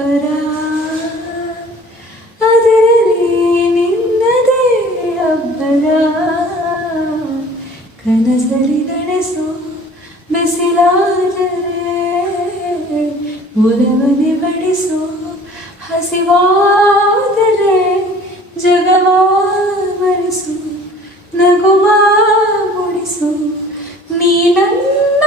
ಅಬ್ಬರ ಅದರಲ್ಲಿ ನಿನ್ನದೇ ಅಬ್ಬರ ಕನಸಲಿ ನಡೆಸೋ ಬಿಸಿಲಾದರೆ ಒಲವನೆ ಬಡಿಸೋ ಹಸಿವಾದರೆ ಜಗವಾ ಮರೆಸು ನಗುವ ಮುಡಿಸು ನೀ ನನ್ನ